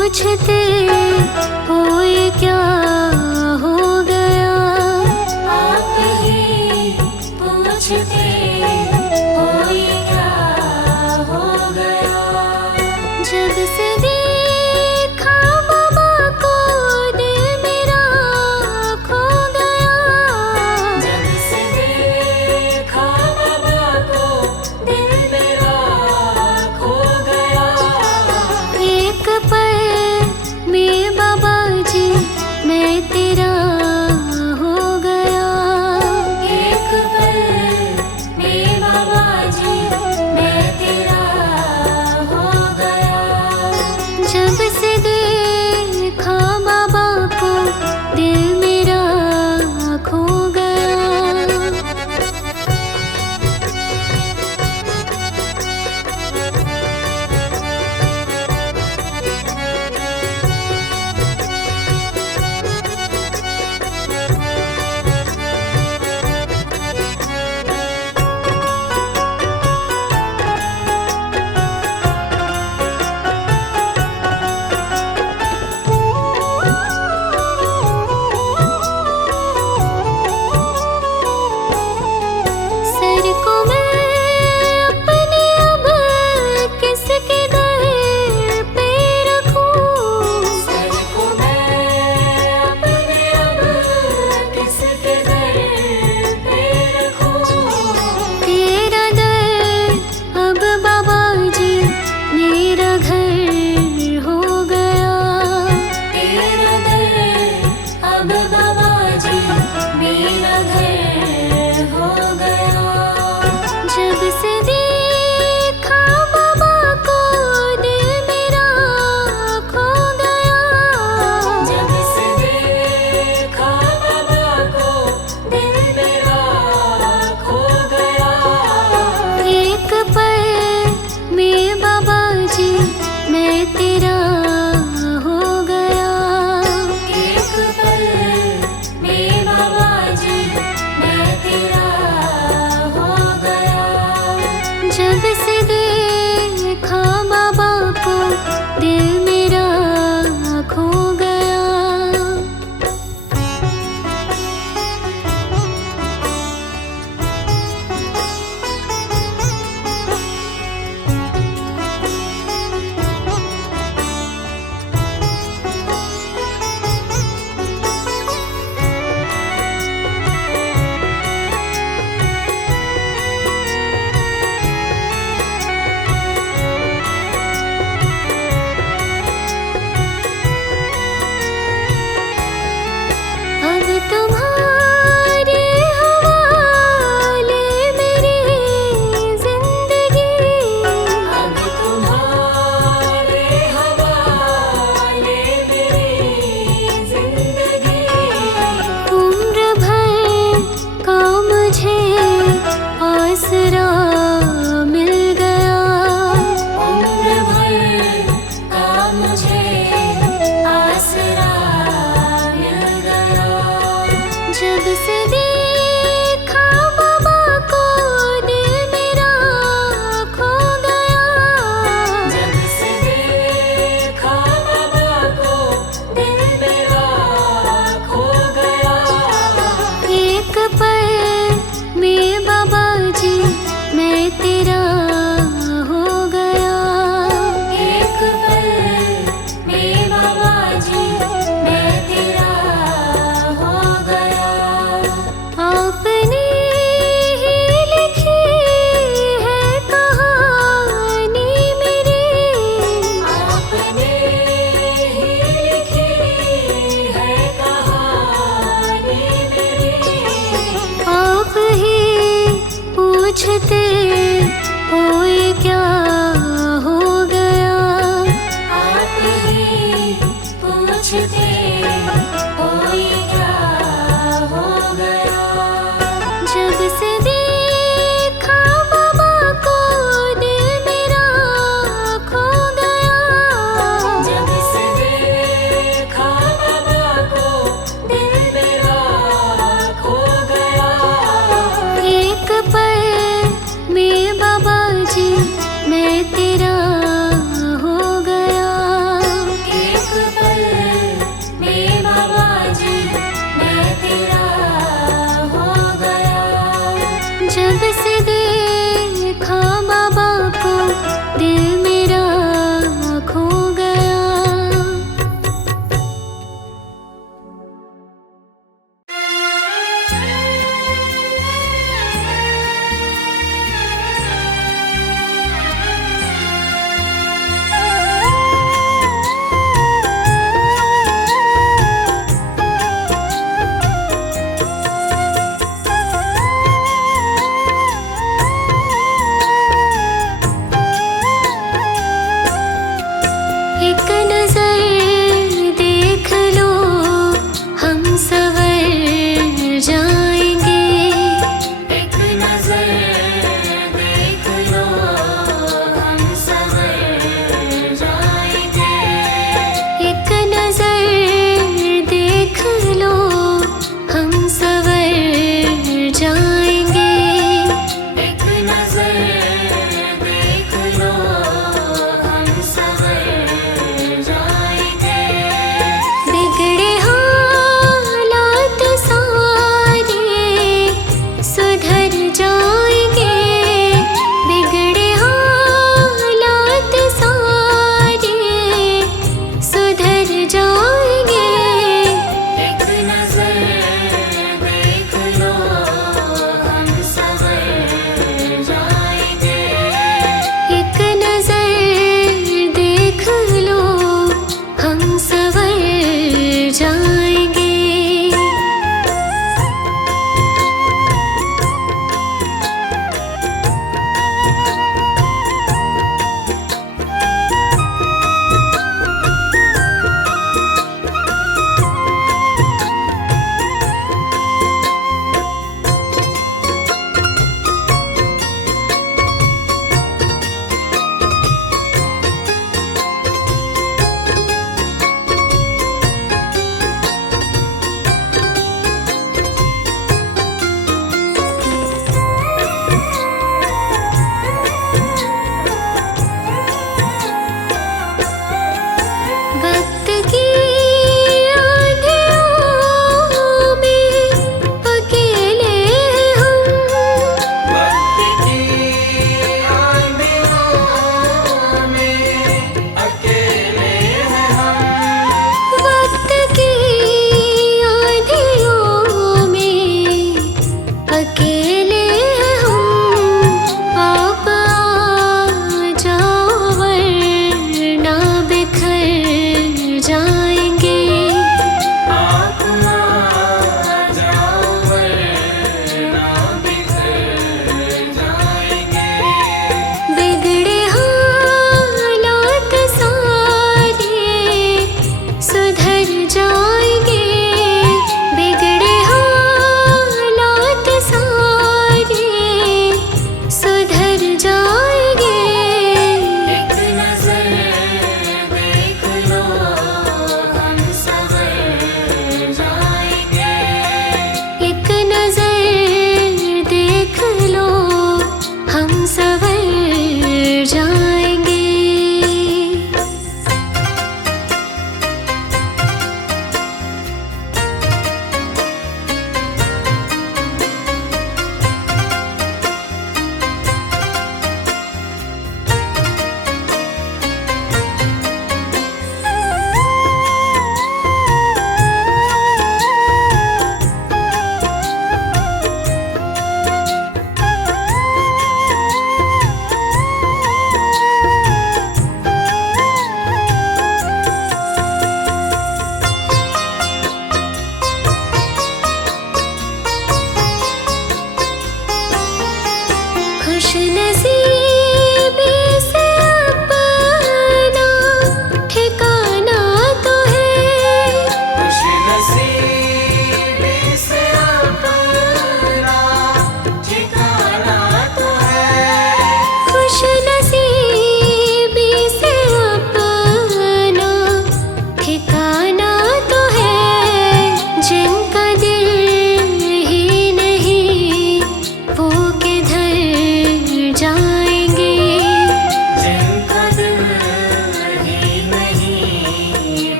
पूछते हो ये क्या हो गया। आप ही पूछते हो ये क्या हो गया। जब से देखा बाबा को दिल मेरा खो गया। जब से देखा बाबा को दिल मेरा खो गया। एक पल में बाबा जी मैं तेरा हो गया। एक पल में बाबा जी मैं तेरा हो गया। जब से देखा बाबा को दिल मेरा खो गया। सर को मैं अपने अब किसके दर पे रखूं। सर को मैं अपने अब किसके दर पे रखूं। तेरा दर अब बाबा जी मेरा घर हो गया। तेरा दर अब बाबा जी मेरा घर हो गया। जब से देखा बाबा को दिल मेरा खो गया। जब से देखा बाबा को दिल मेरा खो गया। एक पल में बाबा जी मैं तेरा हो गया। एक पल में बाबा जी मैं तेरा हो गया। जब से देखा बाबा को दिल मेरा खो गया।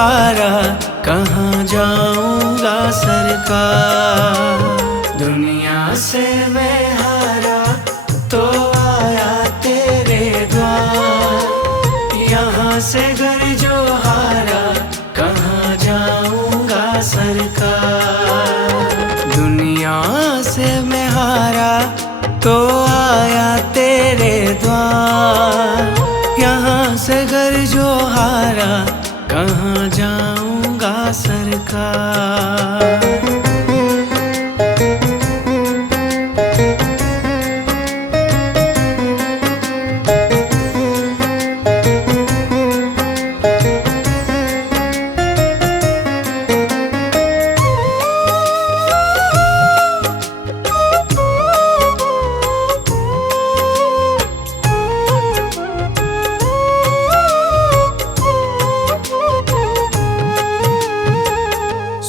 हारा कहाँ जाऊंगा सरकार। दुनिया से मैं हारा तो आया तेरे द्वार, यहाँ से घर जो हारा कहाँ जाऊंगा सरकार। दुनिया से मैं हारा तो आया तेरे द्वार, यहाँ से घर जो हारा कहाँ जाऊंगा सरकार।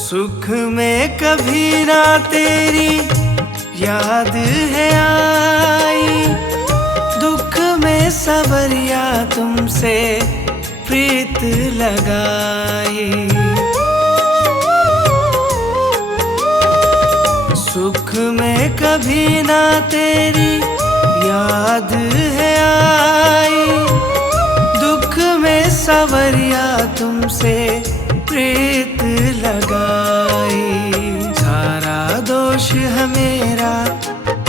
सुख में कभी ना तेरी याद है आई, दुख में सबरिया तुमसे प्रीत लगाई। सुख में कभी ना तेरी याद है आई, दुख में सबरिया तुमसे प्रीत लगाई। सारा दोष है मेरा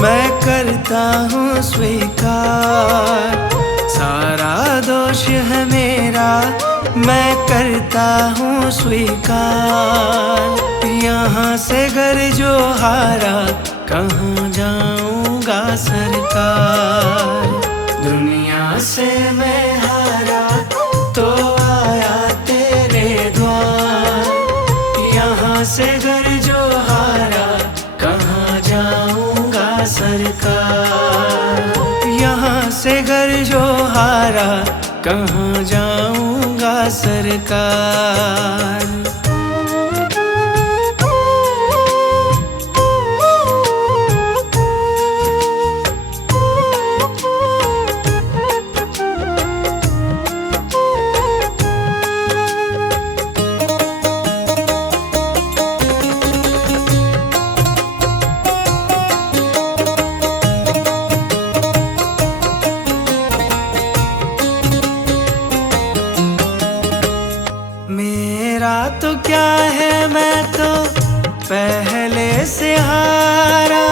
मैं करता हूँ स्वीकार, सारा दोष है मेरा मैं करता हूँ स्वीकार। यहाँ से घर जो हारा कहाँ जाऊंगा सरकार। दुनिया से मैं हारा तो आया तेरे द्वार, यहाँ से घर जो हारा कहाँ जाऊंगा सरकार। यहाँ से घर जो हारा कहाँ जाऊंगा सरकार। मेरा तो क्या है मैं तो पहले से हारा,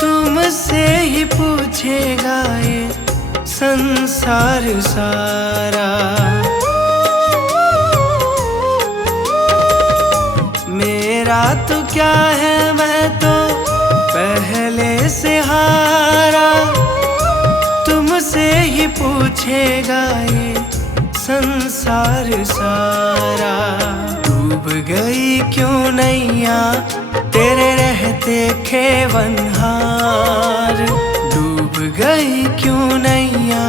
तुमसे ही पूछेगा ये संसार सारा। मेरा तो क्या है मैं तो पहले से हारा, तुमसे ही पूछेगा ये संसार सारा। डूब गई क्यों नैया तेरे रहते खेवनहार, डूब गई क्यों नैया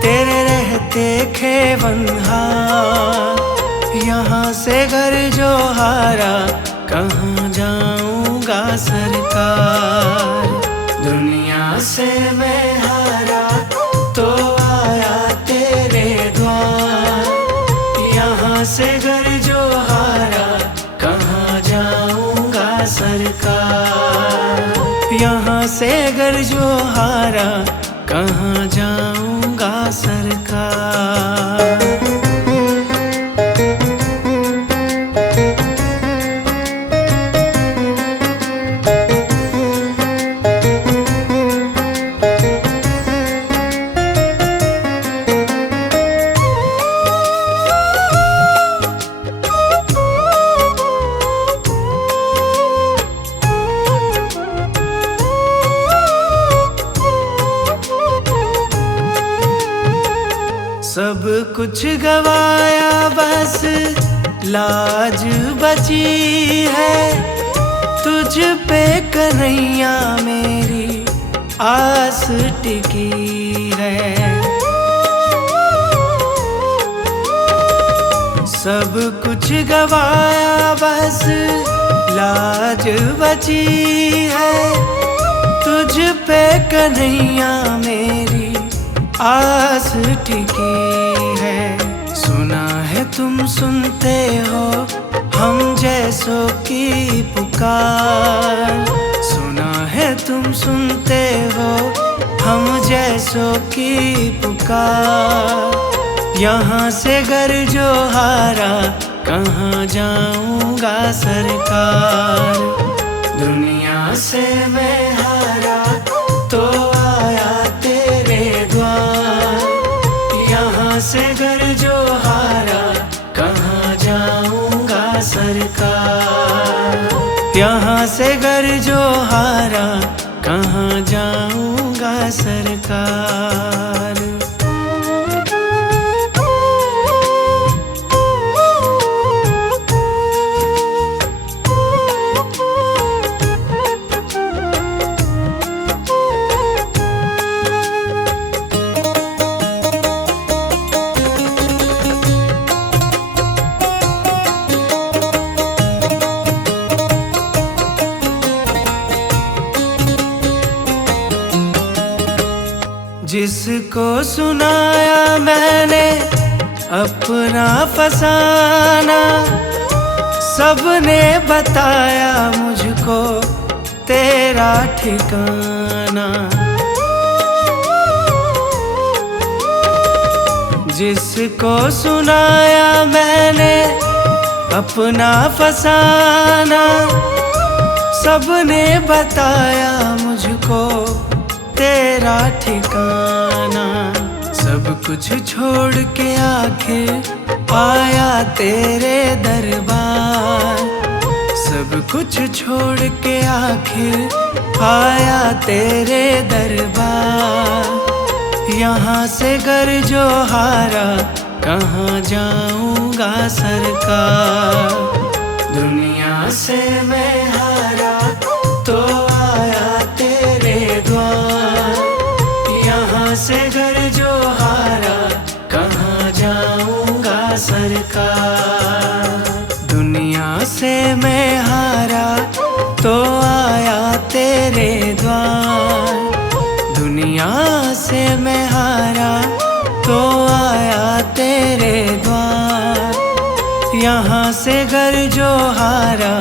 तेरे रहते खेवनहार। यहाँ से घर जो हारा कहाँ जाऊंगा सरकार। दुनिया से मैं हारा तो आया तेरे द्वार, यहाँ से घर जो हारा कहाँ जाऊंगा सरकार। यहाँ से घर जो हारा कहाँ जाऊंगा सरकार। सब कुछ गवाया बस लाज बची है, तुझ पे कन्हैया मेरी आस टिकी है। सब कुछ गवाया बस लाज बची है, तुझ पे कन्हैया मेरी आस टिकी है। सुना है तुम सुनते हो हम जैसों की पुकार, सुना है तुम सुनते हो हम जैसों की पुकार। यहाँ से घर जो हारा कहाँ जाऊंगा सरकार। दुनिया से मैं हारा तो आया तेरे द्वार, यहाँ से घर जो हारा कहाँ जाऊंगा सरकार। यहाँ से घर जो हारा कहाँ जाऊंगा सरकार। जिसको सुनाया मैंने अपना फसाना, सबने बताया मुझको तेरा ठिकाना। जिसको सुनाया मैंने अपना फसाना, सबने बताया मुझको तेरा ठिकाना। सब कुछ छोड़ के आखिर आया तेरे दरबार, सब कुछ छोड़ के आखिर आया तेरे दरबार। यहाँ से घर जो हारा कहाँ जाऊंगा सरकार। दुनिया से मैं हारा तो आया तेरे द्वार, यहाँ से घर जो हारा कहाँ जाऊंगा सरकार। दुनिया से मैं हारा तो आया तेरे द्वार, दुनिया से मैं हारा तो आया तेरे द्वार। यहाँ से घर जो हारा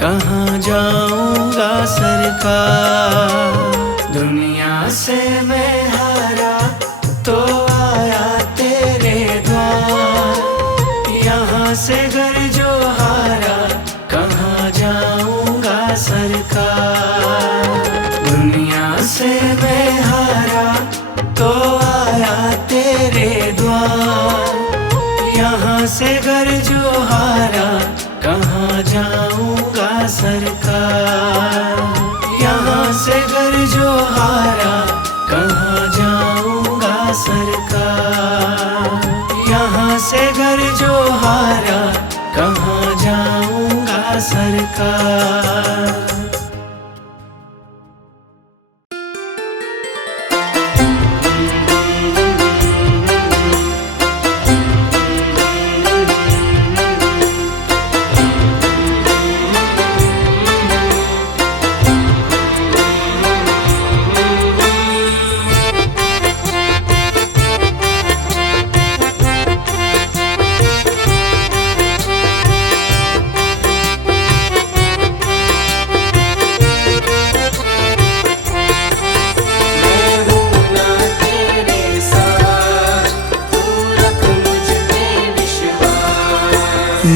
कहाँ जाऊंगा सरकार। दुनिया से मैं हारा तो आया तेरे द्वार, यहाँ से घर जो हारा कहाँ जाऊंगा सरकार। दुनिया से मैं हारा तो आया तेरे द्वार, यहाँ से घर जो हारा कहाँ जाऊंगा सरकार। यहाँ से घर जो हारा कहाँ जाऊंगा सरकार। यहाँ से घर जो हारा कहाँ जाऊंगा सरकार।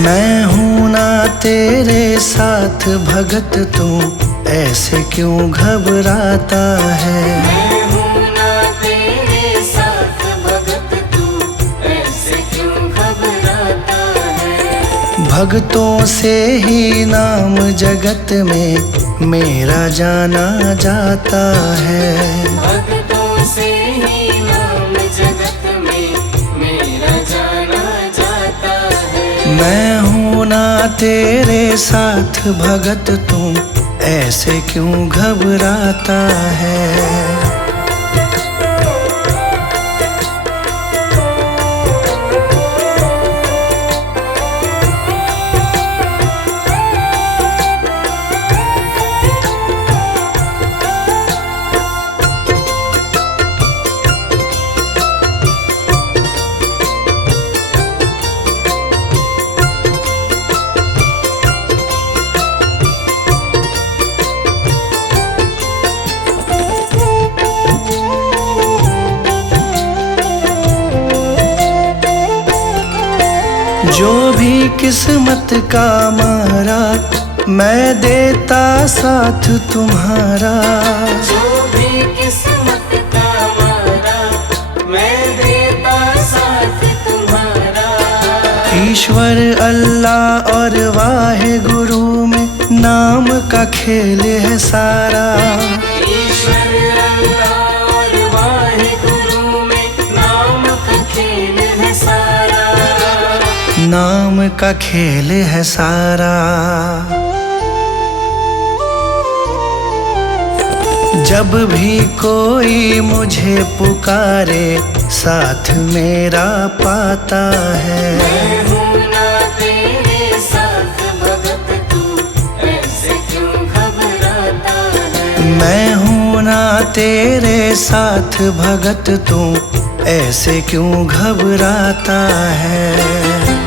मैं हूँ ना तेरे साथ भगत, तू ऐसे क्यों घबराता है। मैं हूँ ना तेरे साथ भगत, तू ऐसे क्यों घबराता है। भगतों से ही नाम जगत में मेरा जाना जाता है। भगतों से ही नाम जगत में मेरा जाना जाता है। मैं हूँ ना तेरे साथ भगत, तू ऐसे क्यों घबराता है। जो भी किस्मत का मारा मैं देता साथ तुम्हारा। जो भी किस्मत का मारा मैं देता साथ तुम्हारा। ईश्वर अल्लाह और वाहे गुरु में नाम का खेल है सारा। ईश्वर अल्लाह और वाहे गुरु में नाम का खेल है सारा। नाम का खेल है सारा। जब भी कोई मुझे पुकारे साथ मेरा पाता है। मैं हूँ ना तेरे साथ भगत तू ऐसे क्यों घबराता है। मैं हूँ ना तेरे साथ भगत तू ऐसे क्यों घबराता है।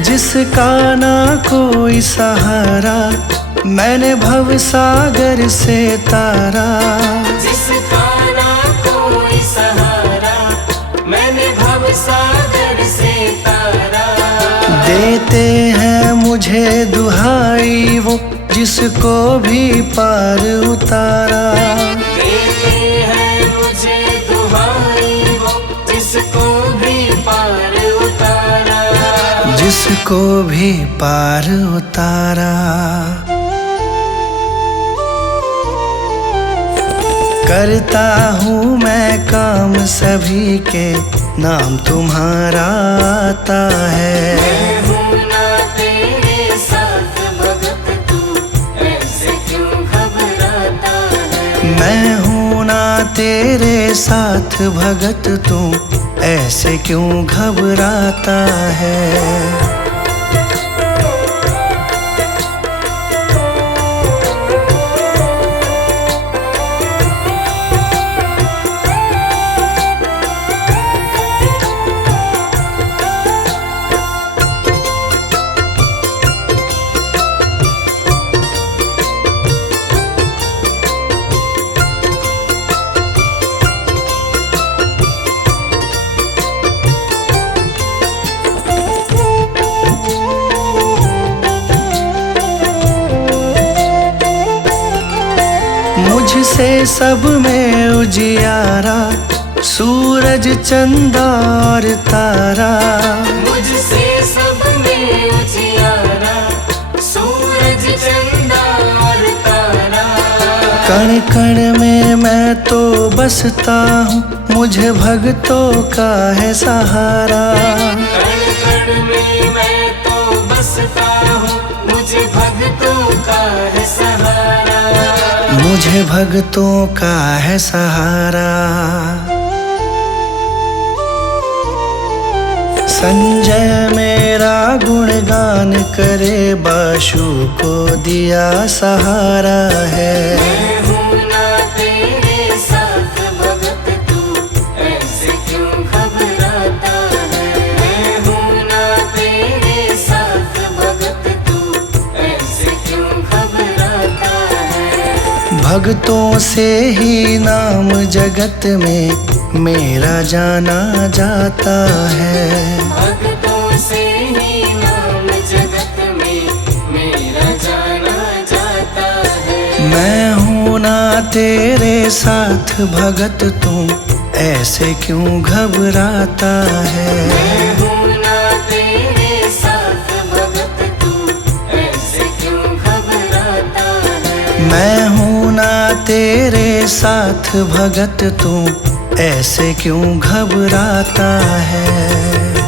जिसका ना कोई सहारा मैंने भव सागर से तारा। जिसका ना कोई सहारा मैंने भव सागर से तारा। देते हैं मुझे दुहाई वो जिसको भी पार उतारा। देते हैं मुझे दुहाई वो जिसको भी पार उतारा। जिसको भी पार उतारा। करता हूँ मैं काम सभी के नाम तुम्हारा आता है। मैं हूँ ना तेरे साथ भगत तू ऐसे क्यों घबराता है। मैं हूँ ना तेरे साथ भगत तू ऐसे क्यों घबराता है। मुझसे सब में उजियारा सूरज चंदा और तारा। मुझसे सब में उजियारा सूरज चंदा और तारा। कण कण में मैं तो बसता हूँ मुझे भक्तों का है सहारा। कण कण में मैं तो बसता हूँ मुझे भक्तों का है सहारा। मुझे भक्तों का है सहारा। संजय मेरा गुणगान करे बाशु को दिया सहारा है। मैं हूँ ना तेरे साथ भगत तू ऐसे क्यों घबराता है। मैं हूँ ना तेरे साथ भगत तू ऐसे क्यों घबराता है। भक्तों से ही नाम जगत में मेरा जाना जाता है। भक्तों से ही नाम जगत में मेरा जाना जाता है। मैं हूँ ना तेरे साथ भगत तू ऐसे क्यों घबराता है। मैं हूँ ना तेरे साथ भगत तू ऐसे क्यों घबराता है। मैं हूँ ना तेरे साथ भगत तू ऐसे क्यों घबराता है।